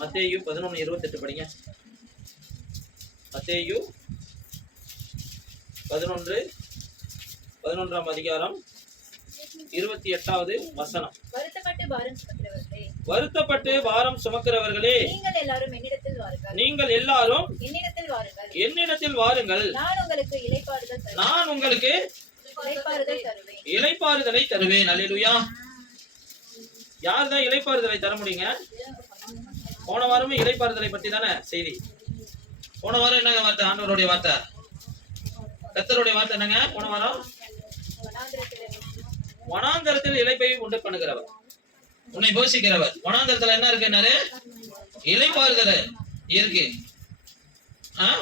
மத்தேயு 11:28 படிங்க. மத்தேயு 11:11 அதிகாரம் 28வது வசனம். வருத்தப்பட்டு பாரம் சுமக்கிறவர்களே, நீங்கள் எல்லாரும் என்னிடத்தில் வாருங்கள், நான் உங்களுக்கு இளைப்பாறுதலை தருவேன். அல்லேலூயா. யார் தான் இளைப்பாறுதலை தர முடியுங்க? போன வாரமும் இளைப்பாறுதலை பத்தி தானே செய்தி. போன வாரம் என்னங்க வார்த்தை? ஆண்டவருடைய வார்த்தை, கர்த்தருடைய வார்த்தை என்னங்க? போன வாரம் வனாந்தரத்தில் இளைப்பை உண்டு பண்ணுகிறவர், உன்னை போஷிக்கிறவர். வனாந்தரத்துல என்ன இருக்குன்னாரு? இளைப்பாறுதல் இருக்கு.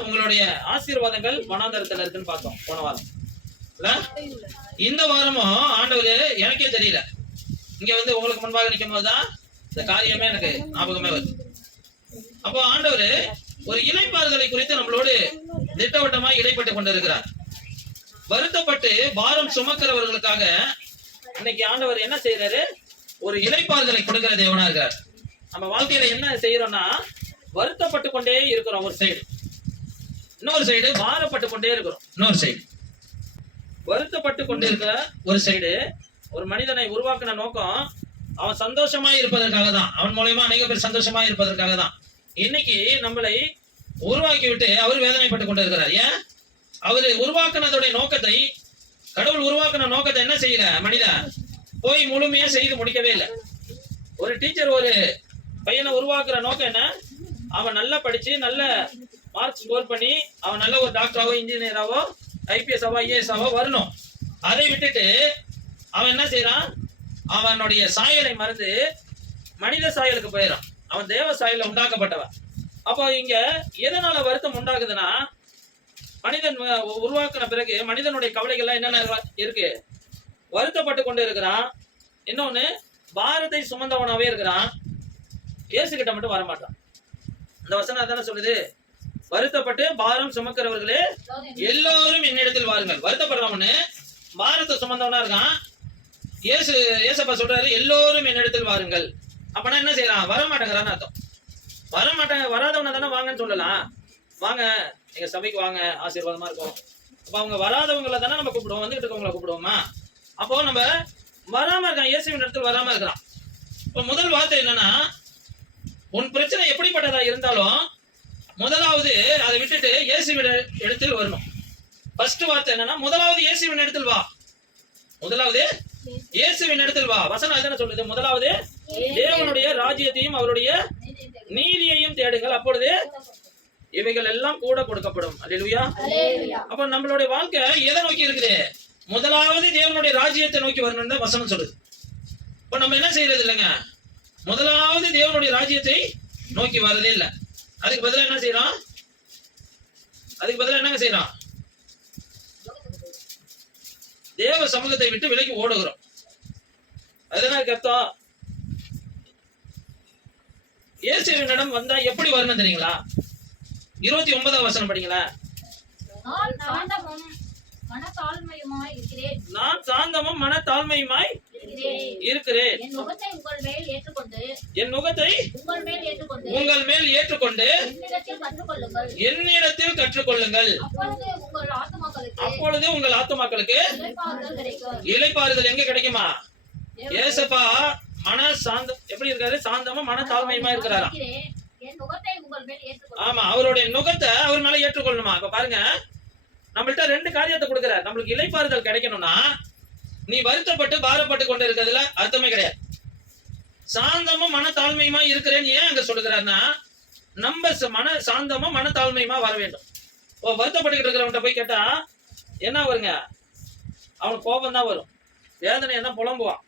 உங்களுடைய ஆசீர்வாதங்கள் வனாந்தரத்துல இருக்குன்னு பார்த்தோம் போன வாரம். இந்த வாரமும் ஆண்டவர் எனக்கே தெரியல, இங்க வந்து உங்களுக்கு முன்பாக நிற்கும் போதுதான் இந்த காரியமே எனக்கு ஞாபகமே வருது. அப்போ ஆண்டவர் ஒரு இளைப்பாறுதலை குறித்து நம்மளோடு திட்டவட்டமாய் இடைப்பட்டு கொண்டிருக்கிறார். வருத்தப்பட்டு பாரம் சுமக்கிறவர்களுக்காக இன்னைக்கு ஆண்டவர் என்ன செய்யறாரு? ஒரு இளைப்பாறுதலை கொடுக்கிற தேவனா இருக்கிறார். நம்ம வாழ்க்கையில என்ன செய்யறோம்னா, வருத்தப்பட்டு கொண்டே இருக்கிறோம் ஒரு சைடு, இன்னொரு சைடு பாரப்பட்டு கொண்டே இருக்கிறோம் இன்னொரு சைடு. வருத்தப்பட்டு கொண்டே இருக்கிற ஒரு சைடு, ஒரு மனிதனை உருவாக்கின நோக்கம் அவன் சந்தோஷமா இருப்பதற்காக தான், அவன் மூலமா அநேக பேர் சந்தோஷமா இருப்பதற்காக தான். இன்னைக்கு நம்மளை உருவாக்கி விட்டு அவர் வேதனைப்பட்டு கொண்டு இருக்கிறார். ஏன்? அவரு உருவாக்குனதுடைய நோக்கத்தை, கடவுள் உருவாக்குன நோக்கத்தை என்ன செய்யல மனிதன் போய் முழுமையா செய்து முடிக்கவே இல்லை. ஒரு டீச்சர் ஒரு பையனை உருவாக்குற நோக்கம் என்ன? அவன் நல்லா படிச்சு நல்ல மார்க் ஸ்கோர் பண்ணி அவன் நல்ல ஒரு டாக்டராவோ இன்ஜினியராவோ ஐபிஎஸ்ஆவோ ஐஏஎஸ்ஆவோ வரணும். அதை விட்டுட்டு அவன் என்ன செய்யறான்? அவனுடைய சாயலை மறந்து மனித சாயலுக்கு போயிடறான். அவன் தேவ சாயல உண்டாக்கப்பட்டவன். அப்போ இங்க எதனால வருத்தம் உண்டாகுதுன்னா, மனிதன் உருவாக்குன பிறகு மனிதனுடைய கவலைகள்லாம் என்னென்ன இருக்கு? வருத்தப்பட்டு கொண்டு இருக்கிறான். இன்னொன்னு, பாரத்தை சுமந்தவனாவே இருக்கிறான். இயேசுகிட்ட மட்டும் வரமாட்டான். அந்த வசனம் அதான சொல்லுது, வருத்தப்பட்டு பாரம் சுமக்கிறவர்களே எல்லாரும் என்னிடத்தில் வாருங்கள். வருத்தப்படுறவனு பாரத்தை சுமந்தவனா இருக்கான். ஏசப்பா சொல்றாரு, எல்லோரும் என்னிடத்தில் வாருங்கள். அப்பனா என்ன செய்யறான்? வரமாட்டேங்கிறான்னு அர்த்தம். வராதவனை தானே வாங்கன்னு சொல்லலாம். வாங்க எங்க சபைக்கு வாங்க, ஆசீர்வாதமா இருக்கும். அப்ப அவங்க வராதவங்களை தானே நம்ம கூப்பிடுவோம், வந்துகிட்டு இருக்கவங்களை கூப்பிடுவோமா? அப்போ நம்ம வராம இருக்கான், இயேசுவின் இடத்துல வராம இருக்கிறான். இப்போ முதல் வார்த்தை என்னன்னா, உன் பிரச்சனை எப்படிப்பட்டதா இருந்தாலும் முதலாவது அதை விட்டுட்டு இயேசுவின் இடத்தில் வரணும். ஃபர்ஸ்ட் வார்த்தை என்னன்னா, முதலாவது இயேசுவின் இடத்தில் வா. முதலாவது இயேசுவின் இடத்தில் வா. வசனம் என்ன சொல்லுது? முதலாவது தேவனுடைய ராஜ்யத்தையும் அவருடைய நீதியையும் தேடுங்கள், அப்பொழுது இவைகள் எல்லாம் கூட கொடுக்கப்படும். அல்லேலூயா. அப்ப நம்மளுடைய வாழ்க்கை எதை நோக்கி இருக்குது? முதலாவது தேவனுடைய ராஜ்யத்தை நோக்கி வரணும் தான் வசனம் சொல்லுது. இப்ப நம்ம என்ன செய்யறது இல்லைங்க, முதலாவது தேவனுடைய ராஜ்யத்தை நோக்கி வர்றதே இல்லை. அதுக்கு பதிலா என்ன செய்யறோம்? என்னங்க செய்யறோம்? தேவ சமூகத்தை விட்டு விலகி ஓடுகிறோம். அதுதான் அர்த்தம். இயேசுவினிடம் வந்தா எப்படி வரணும் தெரியுங்களா? 29வது வசனம் படிங்களா. நான் சாந்தமும் மனத்தாழ்மையுமாய் இருக்கிறேன். என் நுகத்தை உங்கள் மேல் ஏற்றுக்கொண்டு என்னிடத்தில் கற்றுக்கொள்ளுங்கள். அப்பொழுது உங்கள் ஆத்துமாக்களுக்கு இளைப்பாறுதல் எங்க கிடைக்குமா? ஏசப்பா எப்படி இருக்காரு? சாந்தமும் மனத்தாழ்மையுமா இருக்கிறாரா? ஆமா, அவருடைய நுகத்தை அவர் மேல ஏற்றுக்கொள்ளணுமா? இப்ப பாருங்க, நம்மள்ட்ட ரெண்டு காரியத்தை கொடுக்கிறார். நம்மளுக்கு இளைப்பாறுதல் கிடைக்கணும்னா, நீ வருத்தப்பட்டு பாரப்பட்டு கொண்டு இருக்கிறதுல அர்த்தமே கிடையாது. சாந்தமும் மனத்தாழ்மையுமா இருக்கிறேன்னு ஏன் அங்க சொல்லுகிறாருன்னா, நம்ம சாந்தமும் மனத்தாழ்மையுமா வர வேண்டும். வருத்தப்பட்டுக்கிட்டு இருக்கிறவன்ட்ட போய் கேட்டா என்ன வருங்க? அவனுக்கு கோபம் தான் வரும், வேதனை தான் புலம்புவான்.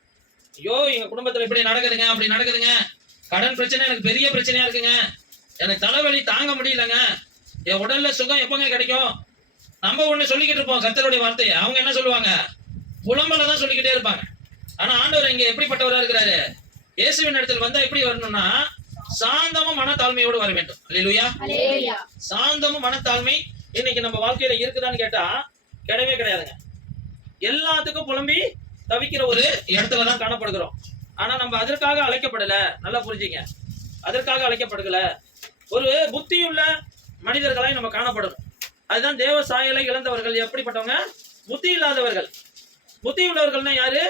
ஐயோ, எங்க குடும்பத்துல இப்படி நடக்குதுங்க, அப்படி நடக்குதுங்க, கடன் பிரச்சனை எனக்கு பெரிய பிரச்சனையா இருக்குங்க, எனக்கு தலைவலி தாங்க முடியலங்க, என் உடல்ல சுகம் எப்பங்க கிடைக்கும்? நம்ம ஒண்ணு சொல்லிக்கிட்டு இருப்போம் கர்த்தருடைய வார்த்தையை, அவங்க என்ன சொல்லுவாங்க? புலம்பல தான் சொல்லிக்கிட்டே இருப்பாங்க. ஆனா ஆண்டவர் இங்க எப்படிப்பட்டவரா இருக்கிறாரு? இயேசுவின் இடத்துல வந்தா எப்படி வரணும்னா, சாந்தமும் மனத்தாழ்மையோடு வர வேண்டும். அல்லேலூயா. சாந்தமும் மனத்தாழ்மை இன்னைக்கு நம்ம வாழ்க்கையில இருக்குதான்னு கேட்டா கிடையவே கிடையாதுங்க. எல்லாத்துக்கும் புலம்பி தவிக்கிற ஒரு இடத்துலதான் காணப்படுகிறோம். ஆனா நம்ம அதற்காக அழைக்கப்படல. நல்லா புரிஞ்சுங்க, அதற்காக அழைக்கப்படுகல. ஒரு புத்தியுள்ள மனிதர்களாய் நம்ம காணப்படணும். அதுதான் தேவ சாயலை இழந்தவர்கள். எப்படிப்பட்டவங்க? புத்தி இல்லாதவர்கள். புத்தி உள்ளவர்கள்னா யாரு?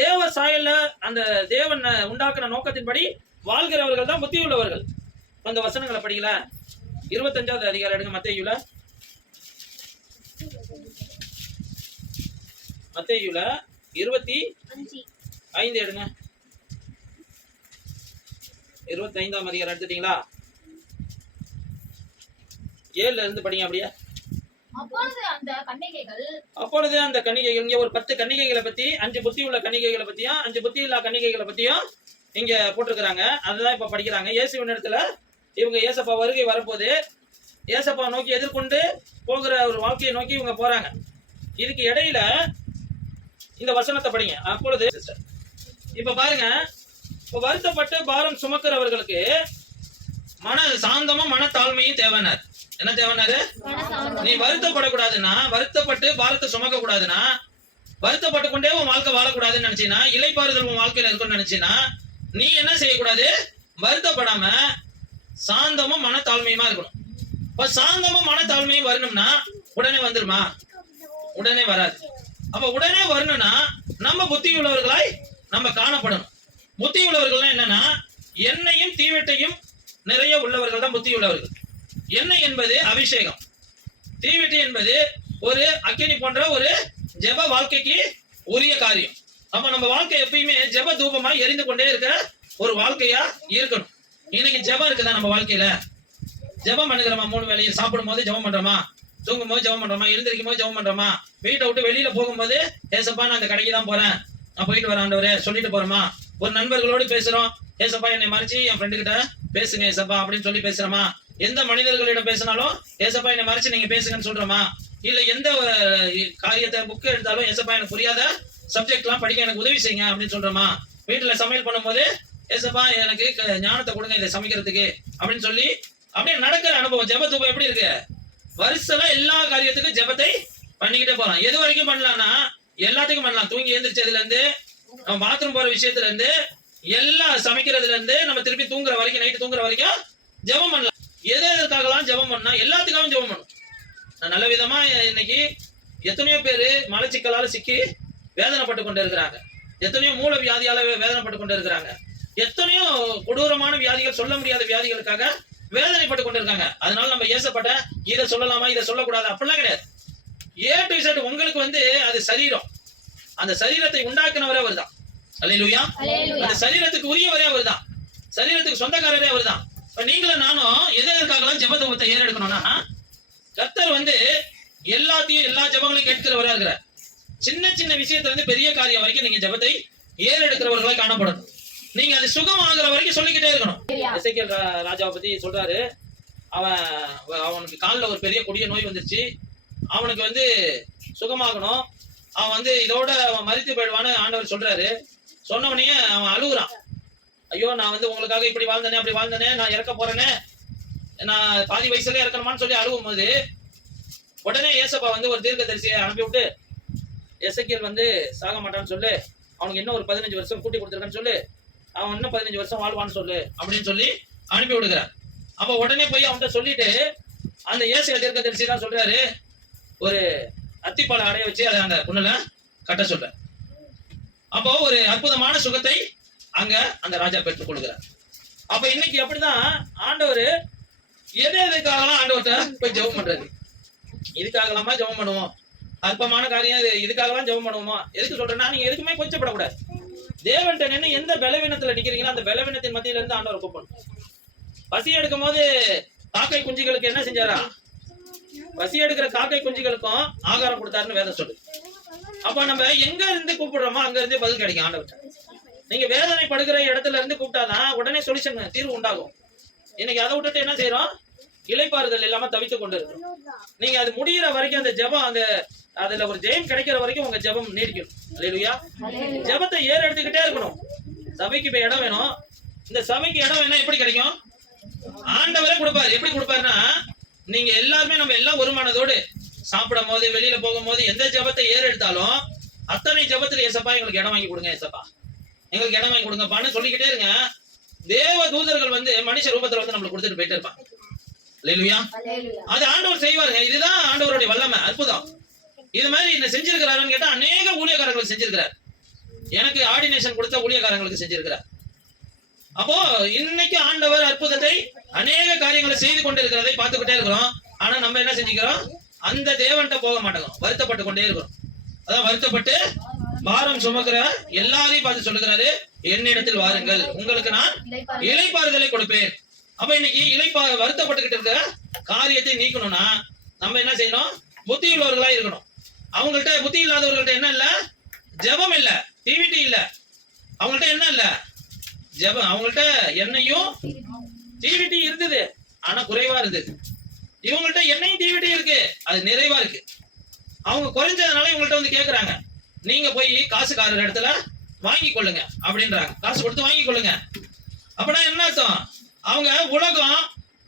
தேவ சாயல்ல அந்த தேவன் உண்டாக்குன நோக்கத்தின்படி வாழ்கிறவர்கள் தான் புத்தி உள்ளவர்கள். அந்த வசனங்களை படிக்கல. 25வது அதிகாரம் எடுங்க. மத்தேயுல 25 எடுங்க. 25ஆம் அதிகாரம் எடுத்துட்டீங்களா? 7ல இருந்து படிங்க அப்படியே. அப்பொழுது அந்த கன்னிகைகள், இங்க ஒரு 10 கன்னிகைகளை பத்தி, 5 புத்தி உள்ள கன்னிகைகளை பத்தியும் 5 புத்தி இல்லா கன்னிகைகளை பத்தியும் இங்க போட்டிருக்கிறாங்க. அதுதான் இப்ப படிக்கிறாங்க. இயேசுவின் இடத்துல இவங்க ஏசப்பா வருகை வரப்போது, ஏசப்பா நோக்கி எதிர்கொண்டு போகிற ஒரு வாழ்க்கையை நோக்கி இவங்க போறாங்க. இதுக்கு இடையில இந்த வசனத்தை படிங்க. அப்பொழுது இப்ப பாருங்க, இப்ப வருத்தப்பட்டு பாரம் சுமக்கிறவர்களுக்கு மன சாந்தமும் மன தாழ்மையும் தேவைனார். என்ன தேவைனாரு? நீ வருத்தப்படக்கூடாதுன்னா, வருத்தப்பட்டு பாரத்தை சுமக்க கூடாதுன்னா, வருத்தப்பட்டு கொண்டே உன் வாழ்க்கை வாழக்கூடாதுன்னு நினைச்சீன்னா, இலைப்பாறுதல் உன் வாழ்க்கையில இருக்குன்னு நினைச்சீன்னா, நீ என்ன செய்யக்கூடாது? வருத்தப்படாம சாந்தமும் மன தாழ்மையுமா இருக்கணும். இப்ப சாந்தமும் மன தாழ்மையும் வரணும்னா உடனே வந்துருமா? உடனே வராது. அப்ப உடனே வரணும்னா நம்ம புத்தி உள்ளவர்களாய் நம்ம காணப்படணும். புத்தி உள்ளவர்கள்னா என்னன்னா, எண்ணெயும் தீவெட்டையும் நிறைய உள்ளவர்கள் தான் புத்தி உள்ளவர்கள். எண்ணெய் என்பது அபிஷேகம், தீவெட்டி என்பது ஒரு அக்கினி போன்ற ஒரு ஜெப வாழ்க்கைக்கு உரிய காரியம். அப்ப நம்ம வாழ்க்கை எப்பயுமே ஜெப தூபமா எரிந்து கொண்டே இருக்க ஒரு வாழ்க்கையா இருக்கணும். இன்னைக்கு ஜெபம் இருக்குதா நம்ம வாழ்க்கையில? ஜெபம் பண்ணுகிறோமா? 3 வேளையும் சாப்பிடும் போது ஜெபம் பண்றோமா? தூங்கும் போது ஜெபம் பண்றோமா? எழுந்திருக்கும் போது ஜெபம் பண்றோமா? வீட்டை விட்டு வெளியில போகும்போது ஏசப்பா நான் அந்த கடைக்கு தான் போறேன், நான் போயிட்டு வரேன் ஆண்டவரே சொல்லிட்டு போறோமா? ஒரு நண்பர்களோடு பேசுறோம், ஏசப்பா என்னை மறைச்சு என் ஃப்ரெண்டு கிட்ட பேசுங்க ஏசப்பா அப்படின்னு சொல்லி பேசுறோமா? எந்த மனிதர்களிடம் பேசினாலும் ஏசப்பா என்னை மறைச்சு நீங்க பேசுங்கன்னு சொல்றோமா? இல்ல எந்த காரியத்தை புக்கு எடுத்தாலும் ஏசப்பா எனக்கு புரியாத சப்ஜெக்ட் எல்லாம் படிக்க எனக்கு உதவி செய்யுங்க அப்படின்னு சொல்றோமா? வீட்டுல சமையல் பண்ணும்போது ஏசப்பா எனக்கு ஞானத்தை கொடுங்க இதை சமைக்கிறதுக்கு அப்படின்னு சொல்லி அப்படியே நடக்கிற அனுபவம். ஜெப தூபம் எப்படி இருக்கு? வருஷம் எல்லா காரியத்துக்கும் ஜெபத்தை பண்ணிக்கிட்டே போறான். எது வரைக்கும் பண்ணலாம்னா எல்லாத்துக்கும் பண்ணலாம். தூங்கி எழுந்திரிச்சதுல இருந்து, நம்ம பாத்ரூம் போற விஷயத்துல இருந்து, எல்லாம் சமைக்கிறதுல இருந்து, நம்ம திருப்பி தூங்குற வரைக்கும், நைட்டு தூங்குற வரைக்கும் ஜெபம் பண்ணலாம். எதற்காகலாம் ஜெபம் பண்ணா? எல்லாத்துக்காகவும் ஜெபம் பண்ணும். நான் நல்ல விதமா இன்னைக்கு எத்தனையோ பேரு மலச்சிக்கலால சிக்கி வேதனைப்பட்டு கொண்டு இருக்கிறாங்க. எத்தனையோ மூல வியாதியால வேதனைப்பட்டு கொண்டு இருக்கிறாங்க. எத்தனையோ கொடூரமான வியாதிகள், சொல்ல முடியாத வியாதிகளுக்காக வேதனைப்பட்டு கொண்டு இருக்காங்க. அதனால நம்ம ஏசப்பட்ட இதை சொல்லலாமா இதை சொல்லக்கூடாது அப்படிலாம் கிடையாது. A to Z உங்களுக்கு அது சரீரம். அந்த சரீரத்தை உண்டாக்குனவரே அவர் தான். அல்லேலூயா. அந்த சரீரத்துக்கு உரியவரே அவர் தான். சரீரத்துக்கு சொந்தக்காரரே அவர் தான். இப்ப நீங்களும் நானும் எதற்காகலாம் ஜெப தூபத்தை ஏறெடுக்கணும்னா, கர்த்தர் எல்லாத்தையும் எல்லா ஜெபங்களையும் கேட்கிறவரா இருக்கிறார். சின்ன சின்ன விஷயத்துல இருந்து பெரிய காரியம் வரைக்கும் நீங்க ஜெபத்தை ஏறெடுக்கிறவர்களா காணப்படணும். நீங்க அது சுகம் ஆகுற வரைக்கும் சொல்லிக்கிட்டே இருக்கணும். எசேக்கியேல் ராஜாவை பத்தி சொல்றாரு. அவனுக்கு காலில் ஒரு பெரிய கொடிய நோய் வந்துருச்சு. அவனுக்கு சுகமாகணும். அவன் இதோட அவன் மரித்து போயிடுவான்னு ஆண்டவர் சொல்றாரு. சொன்ன உடனே அவன் அழுகுறான். ஐயோ நான் உங்களுக்காக இப்படி வாழ்ந்தனே அப்படி வாழ்ந்தனே, நான் இறக்க போறேனே, நான் பாதி வயசுல இறக்கணுமான்னு சொல்லி அழுகும் போது உடனே ஏசப்பா ஒரு தீர்க்கதரிசியை அனுப்பிவிட்டு, எசேக்கியேல் சாக மாட்டான்னு சொல்லு, அவனுக்கு இன்னும் ஒரு 15 வருஷம் கூட்டி கொடுத்துருக்கான்னு சொல்லு, அவன் இன்னும் 15 வருஷம் வாழ்வான்னு சொல்லு அப்படின்னு சொல்லி அனுப்பி விடுகிறார். அப்ப உடனே போய் அவன்கிட்ட சொல்லிட்டு அந்த ஏசாயா தீர்க்கதரிசி தான் சொல்றாரு, ஒரு அத்திப்பாலை அடைய வச்சு அதை அந்த புண்ணுல கட்ட சொல்ற. அப்போ ஒரு அற்புதமான சுகத்தை அங்க அந்த ராஜா பெற்றுக் கொள்கிறார். அப்ப இன்னைக்கு அப்படிதான் ஆண்டவர் எதுக்காகலாம் ஆண்டவர்கிட்ட போய் ஜெபம் பண்றது? இதுக்காகலாமா ஜெபம் பண்ணுவோம்? அற்பமான காரியம் இதுக்காகலாம் ஜெபம் பண்ணுவோமா? எதுக்கு சொல்றேன்னா, நீங்க எதுக்குமே கொச்சப்படக்கூடாது. தேவன்கிட்ட நின்று எந்த பலவீனத்துல நிக்கிறீங்களோ அந்த பலவீனத்தின் மத்தியில இருந்து ஆண்டவர் கூப்பிடணும். பசி எடுக்கும் போது காக்கை குஞ்சுகளுக்கு என்ன செஞ்சாரா? பசி எடுக்கிற காக்கை குஞ்சுகளுக்கும் ஆகாரம் கொடுத்தாருன்னு வேதம் சொல்லு. அப்ப நம்ம எங்க இருந்து கூப்பிடுறோமோ அங்க இருந்தே பதில் கிடைக்கும் ஆண்டவர்கிட்ட. நீங்க வேதனைப்படுகிற இடத்துல இருந்து கூப்பிட்டாதான் உடனே சொல்யூஷன் தீர்வு உண்டாகும். இன்னைக்கு அதை விட்டுட்டு என்ன செய்யறோம்? இலைப்பாறுதல் இல்லாம தவித்து கொண்டு இருக்கும். நீங்க அது முடிகிற வரைக்கும் அந்த ஜெபம், அதுல ஒரு ஜெயம் கிடைக்கிற வரைக்கும் உங்க ஜெபம் நீடிக்கணும். அல்லேலூயா. ஜெபத்தை எடுத்துக்கிட்டே இருக்கணும். சபைக்கு இப்ப இடம் வேணும். இந்த சபைக்கு இடம் வேணா எப்படி கிடைக்கும்? ஆண்டவரே கொடுப்பாரு. எப்படி கொடுப்பாருன்னா, நீங்க எல்லாருமே நம்ம எல்லாம் ஒரு மனதோடு சாப்பிடும் போது, வெளியில போகும் போது எந்த ஜெபத்தை எடுத்தாலும் அத்தனை ஜெபத்துல ஏசப்பா எங்களுக்கு இடம் வாங்கி கொடுங்க, ஏசப்பா எங்களுக்கு இடம் வாங்கி கொடுங்கப்பான்னு சொல்லிக்கிட்டே இருங்க. தேவ தூதர்கள் வந்து மனுஷ ரூபத்துல வந்து நம்மளுக்கு கொடுத்துட்டு போயிட்டே இருப்பாங்க. அல்லேலூயா. அது ஆண்டவர் செய்வாருங்க. இதுதான் ஆண்டவருடைய வல்லமை, அற்புதம். இது மாதிரி என்ன செஞ்சிருக்கிறாருன்னு கேட்டா அநேக ஊழியக்காரங்களுக்கு செஞ்சிருக்கிறார். எனக்கு ஆர்டினேஷன் கொடுத்த ஊழியக்காரங்களுக்கு செஞ்சிருக்கிறார். அப்போ இன்னைக்கு ஆண்டவர் அற்புதத்தை அநேக காரியங்களை செய்து கொண்டு இருக்கிறதை பார்த்துக்கிட்டே இருக்கிறோம். ஆனா நம்ம என்ன செஞ்சுக்கிறோம்? அந்த தேவன்கிட்ட போக மாட்டோம், வருத்தப்பட்டு கொண்டே இருக்கிறோம். அதான் வருத்தப்பட்டு பாரம் சுமக்கிற எல்லாரையும் பார்த்து சொல்லுகிறாரு, என்னிடத்தில் வாருங்கள், உங்களுக்கு நான் இளைப்பாறுதலை கொடுப்பேன். அப்ப இன்னைக்கு வருத்தப்பட்டுக்கிட்டு இருக்கிற காரியத்தை நீக்கணும்னா நம்ம என்ன செய்யணும்? புத்தி உள்ளவர்களா இருக்கணும். அவங்கள்ட்ட புத்தி இல்லாதவர்கள்ட்ட என்ன இல்ல? ஜெபம் இல்ல, டிவிடி இல்ல. அவங்கள்ட்ட என்ன இல்ல? ஜெபம். அவங்கள்ட்ட எண்ணெயும் டிவிடி இருந்தது, ஆனா குறைவா இருந்தது. இவங்கள்ட்ட எண்ணெயும் டிவிடி இருக்கு, அது நிறைவா இருக்கு. அவங்க குறைஞ்சதுனால இவங்கள்ட்ட வந்து கேக்குறாங்க, நீங்க போய் காசுக்காரர் இடத்துல வாங்கி கொள்ளுங்க அப்படின்றாங்க. காசு கொடுத்து வாங்கி கொள்ளுங்க. அப்படின்னா என்ன அர்த்தம்? அவங்க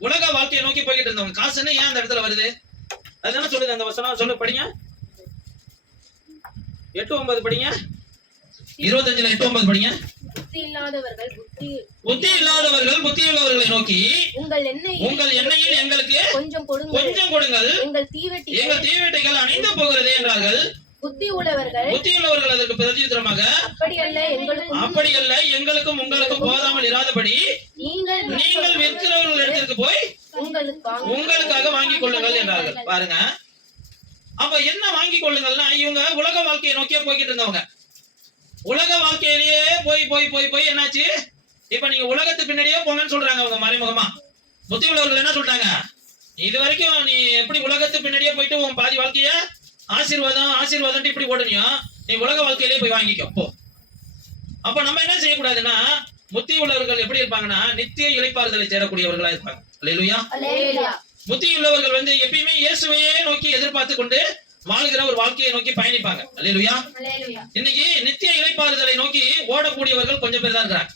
உலக வாழ்க்கையை நோக்கி போய்கிட்டு இருந்தவங்க. காசுன்னு ஏன் அந்த இடத்துல வருது? அதுதானே சொல்லுது அந்த வசனம். சொல்லு, படிங்க. 8:9 படிங்க. 25ல 8:9 படிங்க. புத்தி இல்லாதவர்கள் புத்தியுள்ளவர்களை நோக்கி, உங்கள் எண்ணெயில் எங்களுக்கு கொஞ்சம் கொடுங்கள், எங்கள் தீவெட்டிகள் அணைந்து போகிறது என்றார்கள். புத்தி உள்ளவர்கள் அதற்கு பிரதியுத்தரமாக, அப்படியல்ல, எங்களுக்கும் உங்களுக்கும் போதாமல் இராதபடி நீங்கள் விற்கிறவர்கள் இடத்திற்கு போய் உங்களுக்காக வாங்கிக் கொள்ளுங்கள் என்றார்கள். பாருங்க, அப்ப என்ன வாங்கிக் கொள்ளுங்கள்னா, இவங்க உலக வாழ்க்கையை நோக்கியே போய்கிட்டு இருந்தவங்க. உலக வாழ்க்கையிலேயே போய் போய் போய் போய் என்னாச்சு? இப்ப நீங்க உலகத்து பின்னாடியே போங்கன்னு சொல்றாங்க அவங்க மறைமுகமா. புத்தி உள்ளவர்கள் என்ன சொல்றாங்க? இது வரைக்கும் நீ எப்படி உலகத்து பின்னாடியே போயிட்டு உன் பாதி வாழ்க்கைய ஆசீர்வாதம் இப்படி ஓடுனியோ, நீ உலக வாழ்க்கையிலேயே போய் வாங்கிக்கோ போ. அப்ப நம்ம என்ன செய்யக்கூடாதுன்னா, புத்தி உள்ளவர்கள் எப்படி இருப்பாங்கன்னா, நித்திய இளைப்பாறுதலை தேடக்கூடியவர்களா இருப்பாங்க. அல்லேலூயா. புத்தி உள்ளவர்கள் வந்து எப்பயுமே இயேசுவையே நோக்கி எதிர்பார்த்து கொண்டு வாழ்கிற ஒரு வாழ்க்கையை நோக்கி பயணிப்பாங்க. அல்லேலூயா. இன்னைக்கு நித்திய இளைப்பாறுதலை நோக்கி ஓடக்கூடியவர்கள் கொஞ்சம் பேர் தான் இருக்கிறாங்க.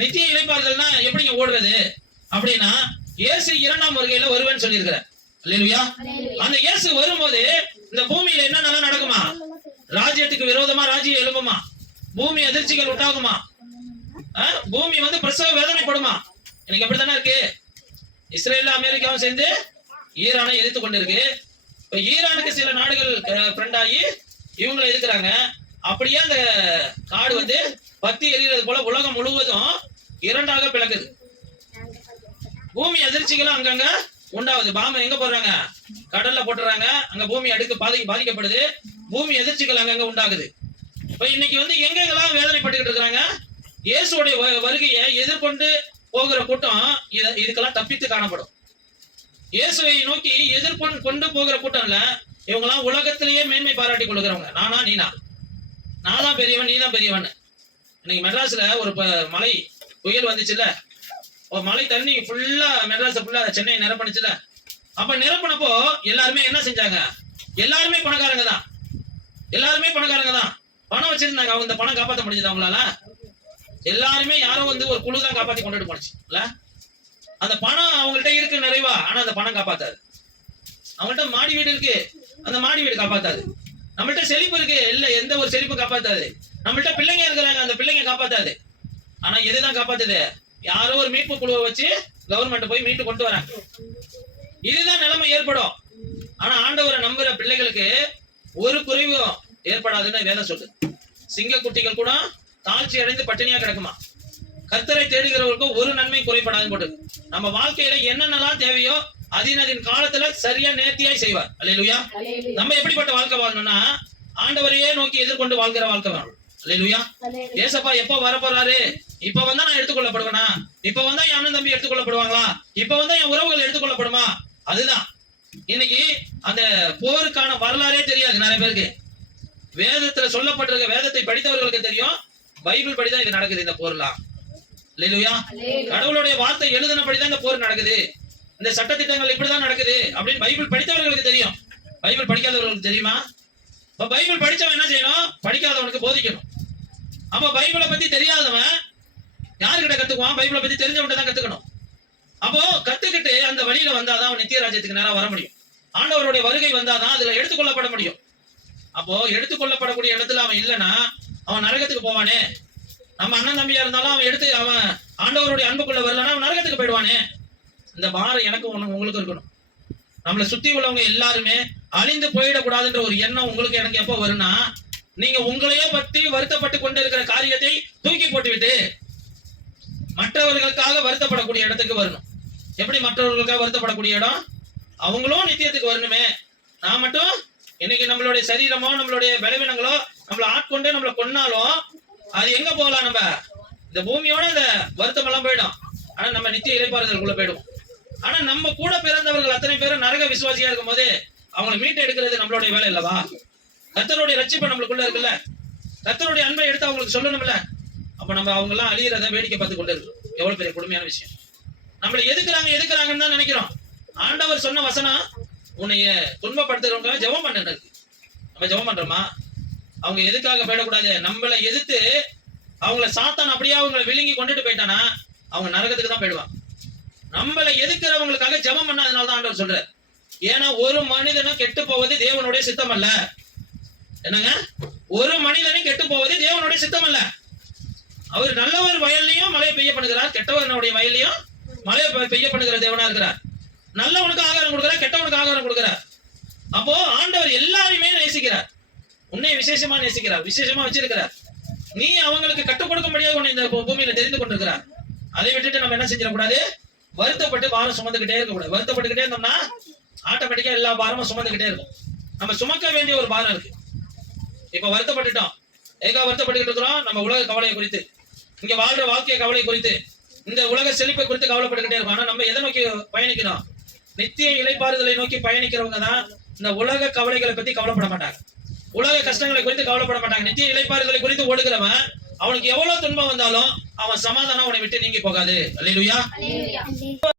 நித்திய இளைப்பாறுதல்னா எப்படிங்க ஓடுறது அப்படின்னா, இயேசு 2ஆம் வருகையில வருவேன்னு சொல்லியிருக்கிறார். அல்லேலூயா. அந்த இயேசு வரும்போது இந்த பூமியில என்ன நல்லா நடக்குமா? ராஜ்யத்துக்கு விரோதமா ராஜ்யம் எழும்புமா? பூமி அதிர்ச்சிகள் உண்டாகுமா? பூமி வந்து பிரசவ வேதனைப்படுமா? இன்னைக்கு அப்படித்தானே இருக்கு. இஸ்ரேல் அமெரிக்காவும் சேர்ந்து ஈரானை எதிர்த்து கொண்டு இருக்கு. ஈரானுக்கு சில நாடுகள் ஃப்ரெண்ட் ஆகி இவங்களை எதிர்க்கிறாங்க. அப்படியே அந்த காடு வந்து பத்தி எரிகிறது போல உலகம் முழுவதும் 2ஆக பிளக்குது. பூமி அதிர்ச்சிகளும் அங்கங்க உண்டாகுது. பாம்பு எங்க போடுறாங்க? கடல்ல போட்டுறாங்க. அங்க பூமி அடுக்கு பாதிக்கப்படுது. பூமி எதிர்ச்சிகள் அங்கங்க உண்டாகுது. இப்ப இன்னைக்கு வந்து எங்கெங்கெல்லாம் வேதனைப்பட்டுக்கிட்டு இருக்கிறாங்க? இயேசுடைய வருகையை எதிர்கொண்டு போகிற கூட்டம் இதுக்கெல்லாம் தப்பித்து காணப்படும். இயேசுவை நோக்கி எதிர்கொண்டு போகிற கூட்டம் இல்ல. இவங்க எல்லாம் உலகத்திலேயே மேன்மை பாராட்டி கொள்கிறவங்க. நானா நீனா, நான் தான் பெரியவன், நீ தான் பெரியவன். இன்னைக்கு மெட்ராஸ்ல ஒரு மலை புயல் வந்துச்சுல்ல, ஒரு மலை தண்ணி ஃபுல்லா மெட்ராஸ் ஃபுல்லா சென்னை நிரப்பினுச்சுல. அப்ப நிரப்பினப்போ எல்லாருமே என்ன செஞ்சாங்க? எல்லாருமே பணக்காரங்க தான். பணம் வச்சிருந்தாங்க. அவங்க இந்த பணம் காப்பாற்ற முடிஞ்சது அவங்களால? எல்லாருமே யாரோ வந்து ஒரு குழு தான் காப்பாத்தி கொண்டுட்டு போனுச்சு இல்ல. அந்த பணம் அவங்கள்ட்ட இருக்கு நிறைவா, ஆனா அந்த பணம் காப்பாத்தாது. அவங்கள்ட்ட மாடி வீடு இருக்கு, அந்த மாடி வீடு காப்பாத்தாது. நம்மள்ட்ட செழிப்பு இருக்கு, இல்ல எந்த ஒரு செழிப்பும் காப்பாத்தாது. நம்மள்ட்ட பிள்ளைங்க இருக்கிறாங்க, அந்த பிள்ளைங்க காப்பாத்தாது. ஆனா எதுதான் காப்பாத்துது? யாரோ ஒரு மீட்பு குழுவை வச்சு கவர்மெண்ட் போய் மீட்டு கொண்டு வராங்க. இதுதான் நிலைமை ஏற்படும். ஆனா ஆண்டவரை நம்புற பிள்ளைகளுக்கு ஒரு குறைவும் ஏற்படாதுன்னு வேதம் சொல்லுது. சிங்க குட்டிகள் கூட தாழ்ச்சி அடைந்து பட்டினியா கிடக்குமா? கர்த்தரை தேடுகிறவர்களுக்கு ஒரு நன்மை குறைபடாது போட்டு. நம்ம வாழ்க்கையில என்னென்னலாம் தேவையோ அதின் காலத்துல சரியா நேர்த்தியாய் செய்வார். அல்லேலூயா. நம்ம எப்படிப்பட்ட வாழ்க்கை வாழணும்னா, ஆண்டவரையே நோக்கி எதிர்கொண்டு வாழ்கிற வாழ்க்கை வாழணும். அல்லேலூயா. ஏசப்பா எப்ப வரப்போறாரு? இப்ப வந்தா நான் எடுத்துக்கொள்ளப்படுவேனா? இப்ப வந்தா என் அண்ணன் தம்பி எடுத்துக்கொள்ளப்படுவாங்களா? இப்ப வந்தா என் உறவுகள் எடுத்துக்கொள்ளப்படுமா? அதுதான் இன்னைக்கு அந்த போருக்கான வரலாறே தெரியாது நிறைய பேருக்கு. வேதத்துல சொல்லப்பட்டிருக்க வேதத்தை படித்தவர்களுக்கு தெரியும். பைபிள் படிதான் இது நடக்குது இந்த போர்லாம். அல்லேலூயா. கடவுளுடைய வார்த்தை எழுதினபடிதான் இந்த போர் நடக்குது. இந்த சட்டத்திட்டங்கள் இப்படிதான் நடக்குது அப்படின்னு பைபிள் படித்தவர்களுக்கு தெரியும். பைபிள் படிக்காதவர்களுக்கு தெரியுமா? இப்ப பைபிள் படிச்சவன் என்ன செய்யணும்? படிக்காதவனுக்கு போதிக்கணும். அப்ப பைபிளை பத்தி தெரியாதவன் யாருக்கிட்ட கத்துக்குவான்? பைபிளை பத்தி தெரிஞ்சவன்கிட்ட தான் கத்துக்கணும். அப்போ கத்துக்கிட்டு அந்த வழியில வந்தாதான் அவன் நித்திய ராஜ்யத்துக்கு நேரா வர முடியும். ஆண்டவருடைய வருகை வந்தாதான் அதுல எடுத்துக்கொள்ளப்பட முடியும். அப்போ எடுத்துக்கொள்ளப்படக்கூடிய இடத்துல அவன் இல்லைன்னா அவன் நரகத்துக்கு போவானே. நம்ம அண்ணன் தம்பியா இருந்தாலும் அவன் எடுத்து அவன் ஆண்டவருடைய அன்புக்குள்ள வரலன்னா அவன் நரகத்துக்கு போயிடுவானே. இந்த பாரம் எனக்கு உங்களுக்கு இருக்கணும். நம்மளை சுத்தி உள்ளவங்க எல்லாருமே அழிந்து போயிடக்கூடாதுன்ற ஒரு எண்ணம் உங்களுக்கு எனக்கு எப்போ வரும்னா, நீங்க உங்களையே பத்தி வருத்தப்பட்டு கொண்டு இருக்கிற காரியத்தை தூக்கி போட்டுவிட்டு மற்றவர்களுக்காக வருத்தப்படக்கூடிய இடத்துக்கு வரணும். எப்படி மற்றவர்களுக்காக வருத்தப்படக்கூடிய இடம்? அவங்களும் நித்தியத்துக்கு வரணுமே. நான் மட்டும் இன்னைக்கு நம்மளுடைய சரீரமோ நம்மளுடைய பலவீனங்களோ நம்மளை ஆட்கொண்டு நம்மளை கொன்னாலும் அது எங்க போகலாம்? நம்ம இந்த பூமியோட இந்த வருத்தம் எல்லாம் போயிடும். ஆனா நம்ம நித்திய இளைப்பாறுதலுக்குள்ள போயிடுவோம். ஆனா நம்ம கூட பிறந்தவர்கள் அத்தனை பேரும் நரக விசுவாசியா இருக்கும் போது அவங்களை மீட்டு எடுக்கிறது நம்மளுடைய வேலை இல்லவா? கர்த்தருடைய ரட்சிப்பு நம்மளுக்குள்ள இருக்குல்ல, கர்த்தருடைய அன்பை எடுத்து அவங்களுக்கு சொல்லணும்ல. அப்ப நம்ம அவங்க எல்லாம் அழியறத வேடிக்கை பார்த்து கொண்டு இருக்கோம். எவ்வளவு பெரிய கொடுமையான விஷயம். நம்மளை எதுக்குறாங்கன்னு தான் நினைக்கிறோம். ஆண்டவர் சொன்ன வசனம், உன்னைய துன்பப்படுத்துறவங்க ஜெபம் பண்ண இருக்கு. நம்ம ஜெபம் பண்றோமா? அவங்க எதுக்காக போயிடக்கூடாது? நம்மளை எதிர்த்து அவங்கள சாத்தான் அப்படியே அவங்களை விழுங்கி கொண்டுட்டு போயிட்டானா அவங்க நரகத்துக்கு தான் போயிடுவாங்க. நம்மளை எதிர்க்கிறவங்களுக்காக ஜெபம் பண்ணாதனால தான் ஆண்டவர் சொல்றாரு. ஏன்னா ஒரு மனிதனும் கெட்டு போவது தேவனுடைய சித்தம் அல்ல. என்னங்க? ஒரு மனிதனும் கெட்டு போவது தேவனுடைய சித்தம் அல்ல. அவர் நல்லவர் வயல்லையும் மழையை பெய்ய பண்ணுகிறார், கெட்டவனுடைய வயல்லையும் மழையை பெய்ய பண்ணுகிற தேவனா இருக்கிறார். நல்லவனுக்கு ஆகாரம் கொடுக்கிறார், கெட்டவனுக்கு ஆகாரம் கொடுக்கிறார். அப்போ ஆண்டவர் எல்லாரையுமே நேசிக்கிறார். உன்னை விசேஷமா நேசிக்கிறார், விசேஷமா வச்சிருக்கிறார். நீ அவங்களுக்கு கற்றுக் கொடுக்க முடியாது உன்னை இந்த பூமியில தெரிந்து கொண்டிருக்கிறார். அதை விட்டுட்டு நம்ம என்ன செஞ்சிடக்கூடாது? வருத்தப்பட்டு பாரம் சுமந்துகிட்டே இருக்கக்கூடாது. வருத்தப்பட்டுக்கிட்டே இருந்தோம்னா ஆட்டோமேட்டிக்கா எல்லா பாரமும் சுமந்துகிட்டே இருக்கும். நம்ம சுமக்க வேண்டிய ஒரு பாரம் இருக்கு. இப்ப வருத்தப்பட்டுட்டோம். எங்க வருத்தப்பட்டுக்கிட்டு இருக்கிறோம்? நம்ம உலக கவலையை குறித்து, இங்க வாழ்ற வாழ்க்கை கவலை குறித்து, இந்த உலக செழிப்பை குறித்து கவலைப்பட்டுக்கிட்டே இருக்கும். ஆனா நம்ம எதை நோக்கி பயணிக்கிறோம்? நித்திய இளைப்பாறுதலை நோக்கி பயணிக்கிறவங்க தான் இந்த உலக கவலைகளை பத்தி கவலைப்பட மாட்டாங்க, உலக கஷ்டங்களை குறித்து கவலைப்பட மாட்டாங்க. நித்திய இளைப்பாறுதலை குறித்து ஓடுகிறவன் அவனுக்கு எவ்வளவு துன்பம் வந்தாலும் அவன் சமாதானம் அவனை விட்டு நீங்கி போகாது. அல்லேலூயா.